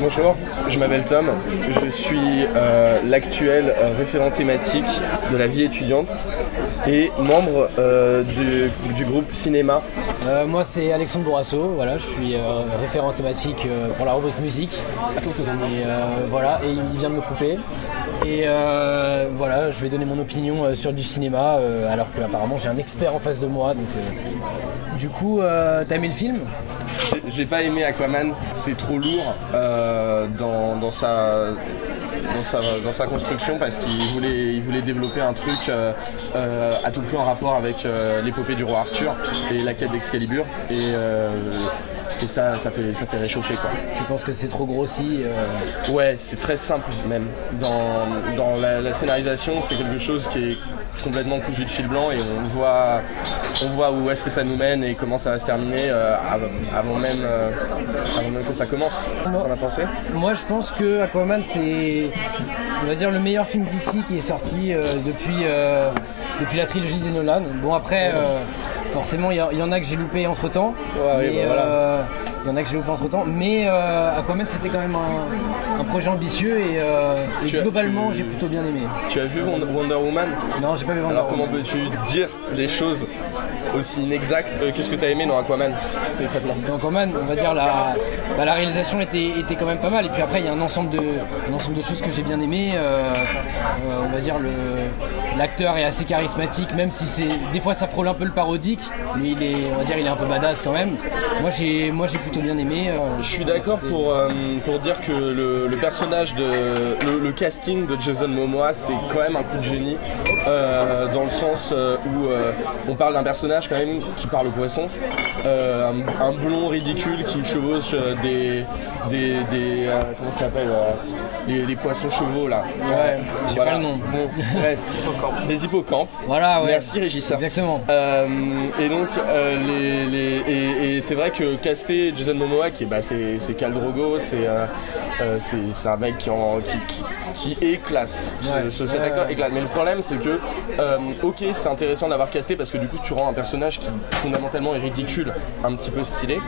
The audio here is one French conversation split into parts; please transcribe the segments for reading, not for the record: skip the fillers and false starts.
Bonjour, je m'appelle Tom, je suis l'actuel référent thématique de la vie étudiante et membre du groupe cinéma. Moi c'est Alexandre Bourrasso, voilà, je suis référent thématique pour la rubrique musique. Attends, c'est et voilà, et il vient de me couper. Et voilà, je vais donner mon opinion sur du cinéma alors qu'apparemment j'ai un expert en face de moi. Donc, du coup, t'as aimé le film ? J'ai pas aimé Aquaman, c'est trop lourd dans sa construction parce qu'il voulait développer un truc à tout prix en rapport avec l'épopée du roi Arthur et la quête d'Excalibur et ça fait réchauffer quoi. Tu penses que c'est trop grossi Ouais, c'est très simple même. Dans la scénarisation, c'est quelque chose qui est complètement cousu de fil blanc et on voit où est-ce que ça nous mène et comment ça va se terminer avant même que ça commence. Qu'est-ce que t'en as pensé ? Moi je pense que Aquaman c'est, on va dire, le meilleur film d'ici qui est sorti depuis la trilogie des Nolan. Bon après forcément il y en a que j'ai loupé entre temps. Ouais, mais, voilà. Il y en a que j'ai loupé entre temps, mais Aquaman c'était quand même un projet ambitieux et globalement j'ai plutôt bien aimé. Tu as vu Wonder Woman ? Non, j'ai pas vu Wonder Woman. Alors comment peux-tu dire des choses aussi inexactes ? Qu'est-ce que tu as aimé dans Aquaman concrètement ? Dans Aquaman, on va dire la réalisation était quand même pas mal, et puis après il y a un ensemble de choses que j'ai bien aimé. On va dire l'acteur est assez charismatique, même si des fois ça frôle un peu le parodique, mais on va dire il est un peu badass quand même. Moi j'ai plutôt bien aimé. Je suis d'accord pour dire que le personnage le casting de Jason Momoa c'est quand même un coup de génie dans le sens où on parle d'un personnage quand même qui parle au poisson, un blond ridicule qui chevauche des comment ça s'appelle les poissons chevaux là. Ouais, j'ai voilà. pas le nom. Bon, bref, des hippocampes. Voilà, ouais. Merci Régisseur. Exactement. Et donc et c'est vrai que caster Jason Momoa c'est Khal Drogo, c'est un mec qui est classe. Cet acteur est classe. Mais le problème c'est que ok c'est intéressant d'avoir casté parce que du coup tu rends un personnage qui fondamentalement est ridicule un petit peu stylé.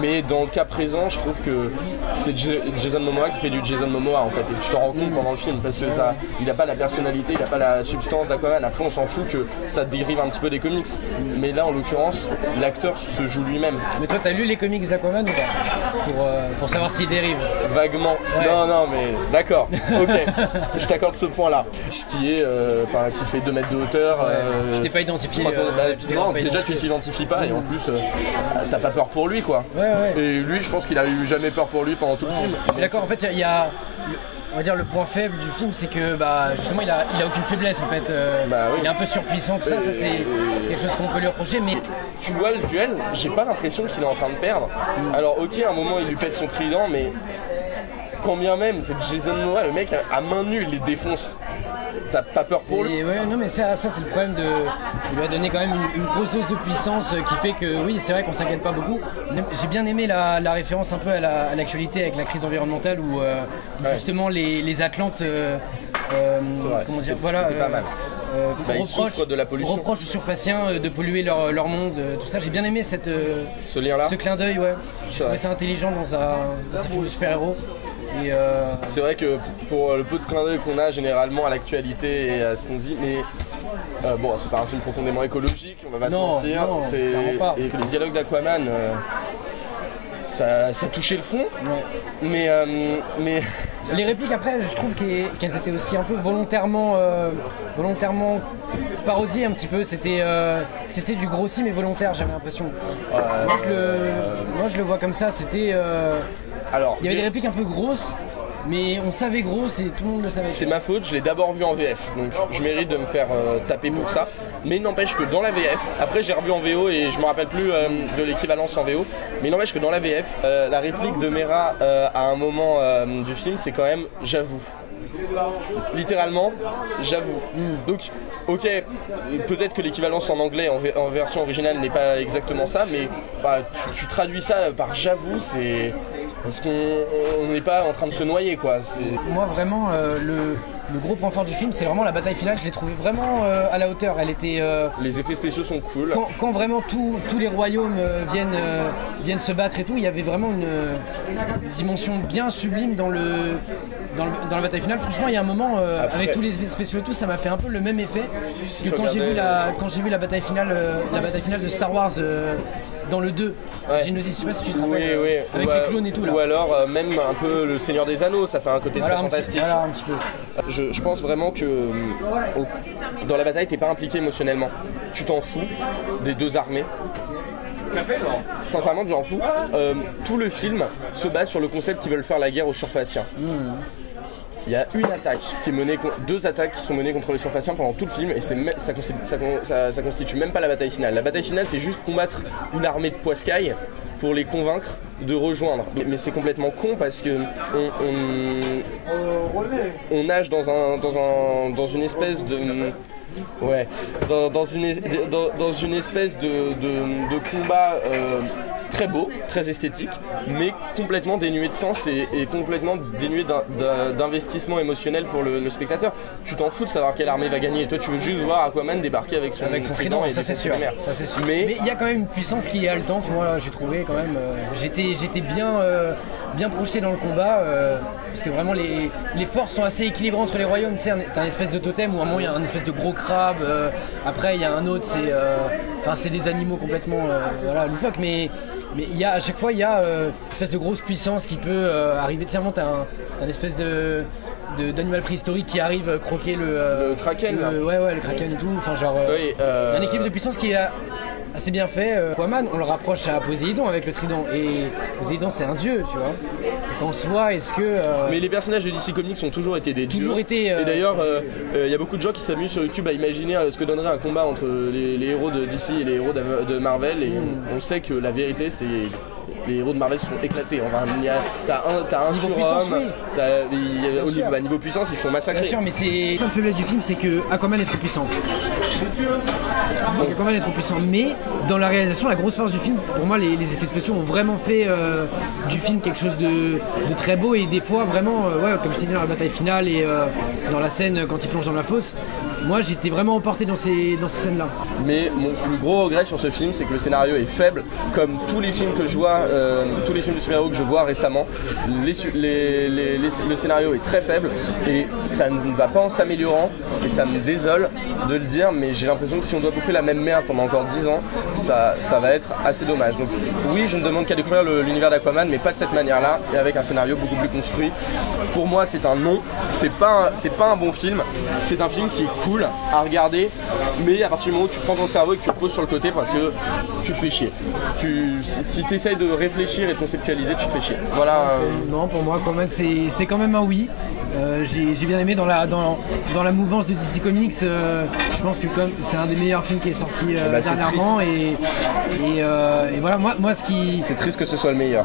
Mais dans le cas présent, je trouve que c'est Jason Momoa qui fait du Jason Momoa en fait, et tu t'en rends compte pendant le film parce que il n'a pas la personnalité, il n'a pas la substance d'Aquaman. Après, on s'en fout que ça dérive un petit peu des comics, mais là en l'occurrence, l'acteur se joue lui-même. Mais toi, t'as lu les comics d'Aquaman ou pas pour savoir s'il dérive ? Vaguement. Ouais. Non, mais d'accord. Ok. Je t'accorde ce point-là. Qui fait 2 mètres de hauteur. Ouais. Tu t'es pas identifié. Non, déjà tu t'identifies pas et en plus t'as pas peur pour lui quoi. Ouais. Et lui, je pense qu'il a eu jamais peur pour lui pendant tout le film. Je suis d'accord. En fait, il y a on va dire le point faible du film, c'est que justement il a aucune faiblesse en fait. Oui. Il est un peu surpuissant, tout ça c'est quelque chose qu'on peut lui reprocher. Mais tu vois le duel, j'ai pas l'impression qu'il est en train de perdre. Alors ok, à un moment il lui pète son trident, mais quand bien même, c'est Jason Momoa, le mec à main nue, il les défonce. T'as pas peur pour lui ? Ouais, non mais ça c'est le problème il lui a donné quand même une grosse dose de puissance qui fait que oui c'est vrai qu'on s'inquiète pas beaucoup. J'ai bien aimé la référence un peu à l'actualité avec la crise environnementale où justement les Atlantes comment dire, voilà, c'était pas mal. Ils souffrent de la pollution. Reprochent aux surfaciens de polluer leur monde, tout ça. J'ai bien aimé ce lien-là, ce clin d'œil, ouais. Je trouvais ça intelligent dans un film de super-héros. C'est vrai que pour le peu de clin d'œil qu'on a généralement à l'actualité et à ce qu'on dit, mais bon, c'est pas un film profondément écologique, on va pas se mentir. Et que les dialogues d'Aquaman, ça touchait le fond. Ouais. Mais les répliques après, je trouve qu'elles étaient aussi un peu volontairement parodiées un petit peu. C'était du grossi mais volontaire, j'avais l'impression. Moi je le vois comme ça. Alors, il y avait des répliques un peu grosses, mais on savait gros et tout le monde le savait. C'est ma faute, je l'ai d'abord vu en VF, donc je mérite de me faire taper pour ça. Mais il n'empêche que dans la VF, après j'ai revu en VO et je me rappelle plus de l'équivalence en VO, mais il n'empêche que dans la VF, la réplique de Mera à un moment du film, c'est quand même « j'avoue ». Littéralement, j'avoue. Donc, ok, peut-être que l'équivalence en anglais, en version originale, n'est pas exactement ça, mais tu traduis ça par j'avoue, parce qu'on n'est pas en train de se noyer, quoi. Moi, vraiment, le gros point fort du film, c'est vraiment la bataille finale. Je l'ai trouvée vraiment à la hauteur. Elle était. Les effets spéciaux sont cool. Quand vraiment tous les royaumes viennent se battre et tout, il y avait vraiment une dimension bien sublime dans la bataille finale. Franchement, il y a un moment avec tous les effets spéciaux et tout, ça m'a fait un peu le même effet que quand j'ai vu la bataille finale de Star Wars dans le 2. Genesis, je sais pas si tu te rappelles. Oui. Avec les clones et tout là. Ou alors même un peu le Seigneur des Anneaux, ça fait un côté très fantastique. Voilà, un petit peu. Je pense vraiment que dans la bataille, t'es pas impliqué émotionnellement. Tu t'en fous des deux armées. Sincèrement, tu t'en fous. Tout le film se base sur le concept qu'ils veulent faire la guerre aux Surfaciens. Il y a deux attaques qui sont menées contre les Surfaciens pendant tout le film et ça constitue même pas la bataille finale. La bataille finale, c'est juste combattre une armée de poiscailles pour les convaincre de rejoindre. Mais c'est complètement con parce que on nage dans une espèce de... Ouais, dans une espèce de combat très beau, très esthétique, mais complètement dénué de sens et complètement dénué d'investissement émotionnel pour le spectateur. Tu t'en fous de savoir quelle armée va gagner. Toi, tu veux juste voir Aquaman débarquer avec son trident et ça c'est sûr. Mais il y a quand même une puissance qui est haletante. Moi, j'ai trouvé quand même. J'étais bien projeté dans le combat parce que vraiment les forces sont assez équilibrées entre les royaumes. Tu sais, t'as un espèce de totem où à un moment il y a un espèce de gros crabe. Après, il y a un autre. C'est des animaux complètement loufoques, mais à chaque fois il y a une espèce de grosse puissance qui peut arriver. Tu sais, vraiment t'as un espèce d'animal préhistorique qui arrive croquer le kraken. Le kraken et tout. Enfin genre oui, y a un équilibre de puissance qui est assez bien fait. Aquaman, on le rapproche à Poséidon avec le trident et Poséidon c'est un dieu, tu vois. Donc en soi, est-ce que mais les personnages de DC Comics ont toujours été des dieux. Et d'ailleurs, il y a beaucoup de gens qui s'amusent sur YouTube à imaginer ce que donnerait un combat entre les héros de DC et les héros de Marvel. Et on sait que la vérité, c'est les héros de Marvel sont éclatés. T'as un surhomme, au niveau puissance, ils sont massacrés. Bien sûr, mais c'est la faiblesse du film, c'est que Aquaman est trop puissant. Aquaman est trop puissant, mais dans la réalisation, la grosse force du film, pour moi, les effets spéciaux ont vraiment fait du film quelque chose de très beau et des fois vraiment, comme je t'ai dit dans la bataille finale et dans la scène quand il plonge dans la fosse. Moi, j'étais vraiment emporté dans ces scènes-là. Mais mon plus gros regret sur ce film, c'est que le scénario est faible, comme tous les films que je vois, tous les films de super-héros que je vois récemment. Le scénario est très faible et ça ne va pas en s'améliorant. Et ça me désole de le dire, mais j'ai l'impression que si on doit bouffer la même merde pendant encore 10 ans, ça va être assez dommage. Donc oui, je ne demande qu'à découvrir l'univers d'Aquaman, mais pas de cette manière-là et avec un scénario beaucoup plus construit. Pour moi, c'est un non. C'est pas un bon film. C'est un film qui est cool à regarder, mais à partir du moment où tu prends ton cerveau et que tu le poses sur le côté parce que tu te fais chier. Si tu essayes de réfléchir et de conceptualiser, tu te fais chier. Voilà. Non, pour moi, quand même, c'est quand même un oui. J'ai bien aimé dans la mouvance de DC Comics. Je pense que c'est un des meilleurs films qui est sorti dernièrement et voilà. Moi, ce qui... C'est triste que ce soit le meilleur.